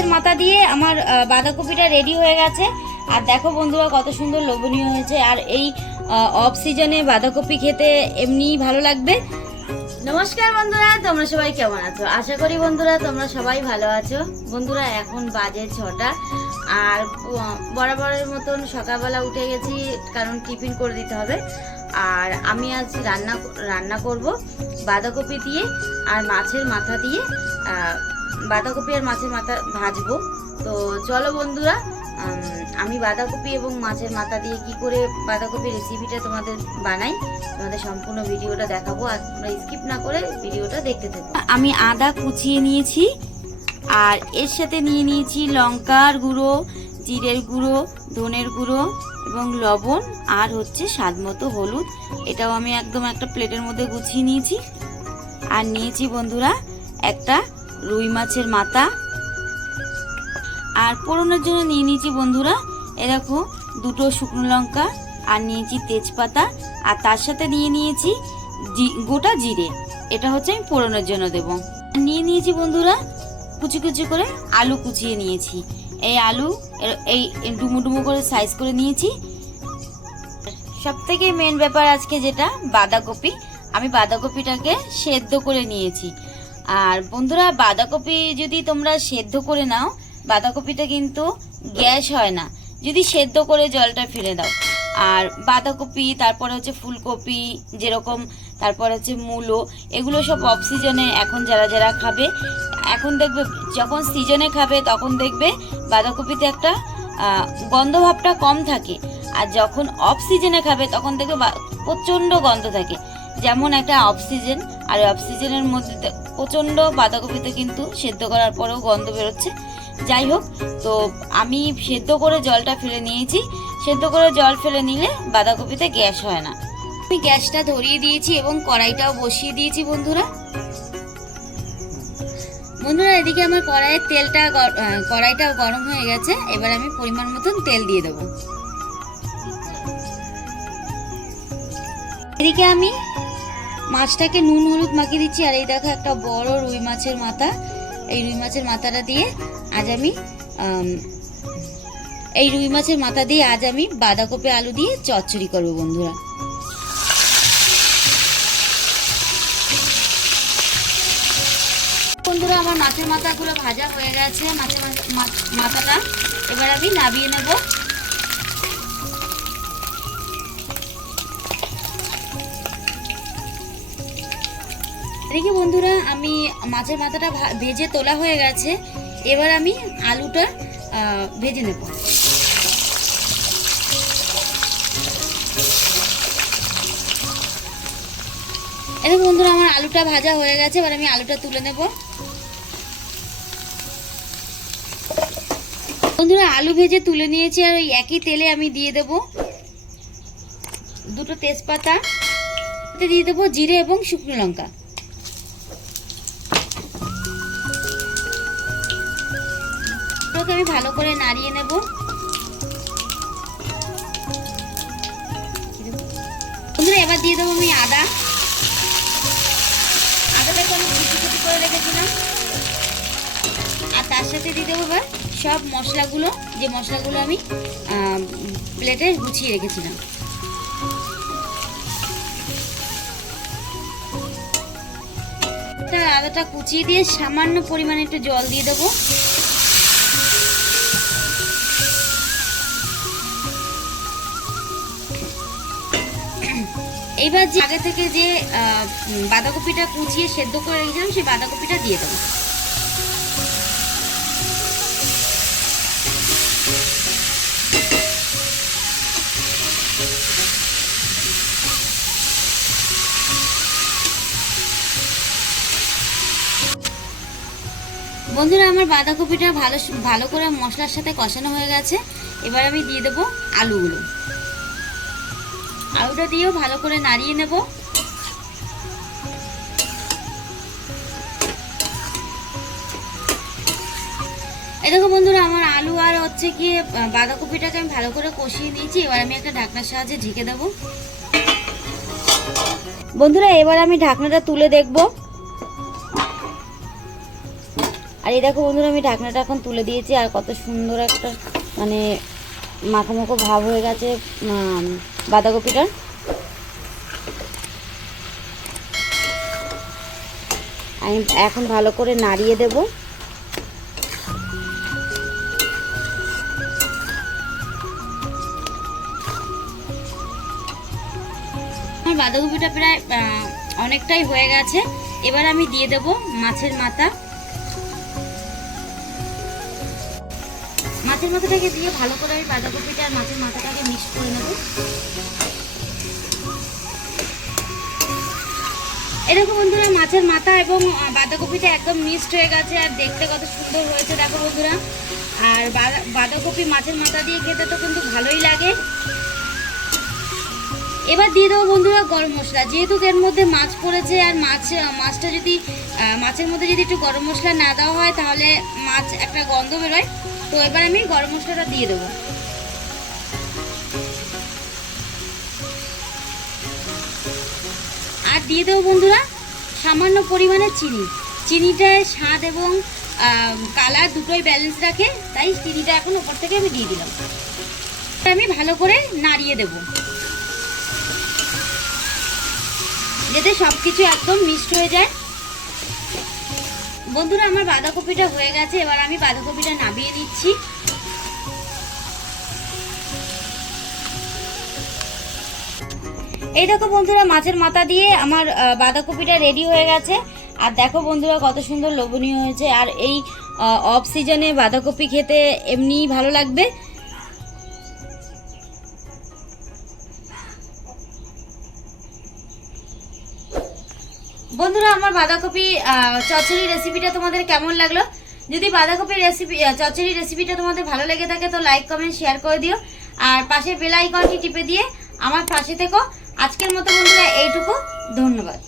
মাছের মাথা দিয়ে আমার বাঁধাকপিটা রেডি হয়ে গেছে। আর দেখো বন্ধুরা কত সুন্দর লোভনীয় হয়েছে। আর এই অফ সিজনে বাঁধাকপি খেতে এমনিই ভালো লাগবে। নমস্কার বন্ধুরা, তোমরা সবাই কেমন আছো? আশা করি বন্ধুরা তোমরা সবাই ভালো আছো। বন্ধুরা, এখন বাজে ছটা। আর বরাবরের মতন সকালবেলা উঠে গেছি, কারণ টিফিন করে দিতে হবে। আর আমি আজ রান্না রান্না করব বাঁধাকপি দিয়ে আর মাছের মাথা দিয়ে। বাঁধাকপি আর মাছের মাথা ভাজবো। তো চলো বন্ধুরা আমি বাঁধাকপি এবং মাছের মাথা দিয়ে কি করে বাঁধাকপির রেসিপিটা তোমাদের বানাই, তোমাদের সম্পূর্ণ ভিডিওটা দেখাবো। আর তোমরা স্কিপ না করে ভিডিওটা দেখতে থাকো। আমি আদা কুচিয়ে নিয়েছি, আর এর সাথে নিয়ে নিয়েছি লঙ্কার গুঁড়ো, জিরের গুঁড়ো, ধনের গুঁড়ো এবং লবণ, আর হচ্ছে স্বাদ মতো হলুদ। এটাও আমি একদম একটা প্লেটের মধ্যে গুছিয়ে নিয়েছি। আর নিয়েছি বন্ধুরা একটা রুই মাছের মাথা। আর পোড়নের জন্য নিয়ে নিয়েছি বন্ধুরা, এ দেখো, দুটো শুকনো লঙ্কা, আর নিয়েছি তেজপাতা, আর তার সাথে নিয়ে নিয়েছি গোটা জিরে। এটা হচ্ছে আমি পোড়নের জন্য দেব। নিয়ে নিয়েছি বন্ধুরা, কুচি কুচি করে আলু কুচিয়ে নিয়েছি। এই আলু এই ডুমু ডুমু করে সাইজ করে নিয়েছি। সব থেকে মেন ব্যাপার আজকে যেটা, বাঁধাকপি। আমি বাঁধাকপিটাকে সেদ্ধ করে নিয়েছি। আর বন্ধুরা বাঁধাকপি যদি তোমরা সেদ্ধ করে নাও বাঁধাকপিটা কিন্তু গ্যাস হয় না। যদি সেদ্ধ করে জলটা ফেলে দাও। আর বাঁধাকপি তারপরে হচ্ছে ফুলকপি যেরকম তারপর হচ্ছে মূলো এগুলো সব অফ সিজনে এখন যারা যারা খাবে এখন দেখবে যখন সিজনে খাবে তখন দেখবে বাঁধাকপিতে একটা আহ, গন্ধ ভাবটা কম থাকে। আর যখন অফ সিজনে খাবে তখন দেখবে প্রচণ্ড গন্ধ থাকে। যেমন একটা অফ সিজন আর অফ সিজনের মধ্যে প্রচণ্ড বাঁধাকপিতে কিন্তু সেদ্ধ করার পরেও গন্ধ বেরোচ্ছে। যাই হোক, তো আমি সেদ্ধ করে জলটা ফেলে নিয়েছি। সেদ্ধ করে জল ফেলে নিলে বাঁধাকপিতে গ্যাস হয় না। আমি গ্যাসটা ধরিয়ে দিয়েছি এবং কড়াইটাও বসিয়ে দিয়েছি বন্ধুরা। বন্ধুরা, এদিকে আমার কড়াইয়ের তেলটা কড়াইটা গরম হয়ে গেছে। এবার আমি পরিমাণ মতন তেল দিয়ে দেবো। এদিকে আমি মাছটাকে নুন, হলুদ মাখিয়ে দিচ্ছি, আর এই দেখো একটা বড় রুই মাছের মাথা। এই রুই মাছের মাথাটা দিয়ে আজ আমি এই রুই মাছের মাথা দিয়ে আজ আমি বাঁধাকপি আলু দিয়ে চচ্চড়ি করব, বন্ধুরা। বন্ধুরা, আমার মাছের মাথাগুলো ভাজা হয়ে গেছে। মাছের মাথাটা এবার আমি নাবিয়ে নেব। এদিকে বন্ধুরা, আমি মাছের মাথাটা ভেজে তোলা হয়ে গেছে। এবার আমি আলুটা ভেজে নেব। এদিকে বন্ধুরা, আমার আলুটা ভাজা হয়ে গেছে। এবার আমি আলুটা তুলে নেব। বন্ধুরা, আলু ভেজে তুলে নিয়েছি আর ওই একই তেলে আমি দিয়ে দেব দুটো তেজপাতা। দিয়ে দেবো জিরে এবং শুকনো লঙ্কা। এগুলোকে আমি ভালো করে নাড়িয়ে নেব। বন্ধুরা, এবার দিয়ে দেবো আমি আদা। আদাটাকে আমি কুচি কুচি করে রেখেছিলাম। আর তার সাথে দিয়ে দেবো এবার সব মশলাগুলো, যে মশলাগুলো আমি প্লেটে গুছিয়ে রেখেছিলাম। আদাটা কুচিয়ে দিয়ে সামান্য পরিমাণে একটু জল দিয়ে দেবো। এইবার যে আগে থেকে যে বাঁধাকপিটা কুচিয়ে সেদ্ধ করে রেখেছিলাম, সেই বাঁধাকপিটা দিয়ে দেবো। বন্ধুরা, আমার বাঁধাকপিটা ভালো ভালো করে মশলার সাথে কষানো হয়ে গেছে। এবার আমি দিয়ে দেবো আলুগুলো। আলুটা দিয়েও ভালো করে নাড়িয়ে নেব। দেখো বন্ধুরা, আমার আলু আর হচ্ছে কি বাঁধাকপিটাকে আমি ভালো করে কষিয়ে নিয়েছি, এবার আমি একটা ঢাকনার সাহায্যে ঢেকে দেবো। বন্ধুরা, এবার আমি ঢাকনাটা তুলে দেখব। আর এই দেখো বন্ধুরা, আমি ঢাকনাটা এখন তুলে দিয়েছি, আর কত সুন্দর একটা মানে মাখো ভাব হয়ে গেছে বাঁধাকপিটার। আমি এখন ভালো করে নাড়িয়ে দেব। আমার বাঁধাকপিটা প্রায় অনেকটাই হয়ে গেছে। এবার আমি দিয়ে দেব মাছের মাথা। মাছের মাথাটাকে দিয়ে ভালো করে আমি বাঁধাকপিটা আর মাছের মাথাটাকে মিক্স করে নেব। এরকম বন্ধুরা, মাছের মাথা এবং বাঁধাকপিটা একদম মিক্সড হয়ে গেছে আর দেখতে কত সুন্দর হয়েছে, দেখো বন্ধুরা। আর বাঁধাকপি মাছের মাথা দিয়ে খেতে তো কিন্তু ভালোই লাগে। এবার দিয়ে দেবো বন্ধুরা গরম মশলা। যেহেতু এর মধ্যে মাছ পড়েছে আর মাছ মাছটা যদি মাছের মধ্যে যদি একটু গরম মশলা না দেওয়া হয়, তাহলে মাছ একটা গন্ধ বেরোয়। তো এবার আমি গরম মশলাটা দিয়ে দেবো। আর দিয়ে দেবো বন্ধুরা, সামান্য পরিমাণে চিনি। চিনিটায় স্বাদ এবং কালার দুটোই ব্যালেন্স রাখে, তাই চিনিটা এখন উপর থেকে আমি দিয়ে দিলাম। আমি ভালো করে নাড়িয়ে দেবো। যাতে সব কিছু একদম মিক্সড হয়ে যায়। বন্ধুরা, আমার বাঁধাকপিটা হয়ে গেছে, এবার আমি বাঁধাকপিটা নামিয়ে দিচ্ছি এই দেখো বন্ধুরা, মাছের মাথা দিয়ে আমার বাঁধাকপিটা রেডি হয়ে গেছে। আর দেখো বন্ধুরা, কত সুন্দর লোভনীয় হয়েছে। আর এই অফ সিজনে বাঁধাকপি খেতে এমনিই ভালো লাগবে। আমার বাঁধাকপি চচড়ি রেসিপিটা তোমাদের কেমন লাগল? যদি বাঁধাকপির রেসিপি চচড়ি রেসিপিটা তোমাদের ভালো লেগে থাকে, তো লাইক কমেন্ট শেয়ার করে দিও। আর পাশে বেল আইকনটি টিপে দিয়ে আমার পাশে থেকো। আজকের মতো বন্ধুরা, এইটুকু। ধন্যবাদ।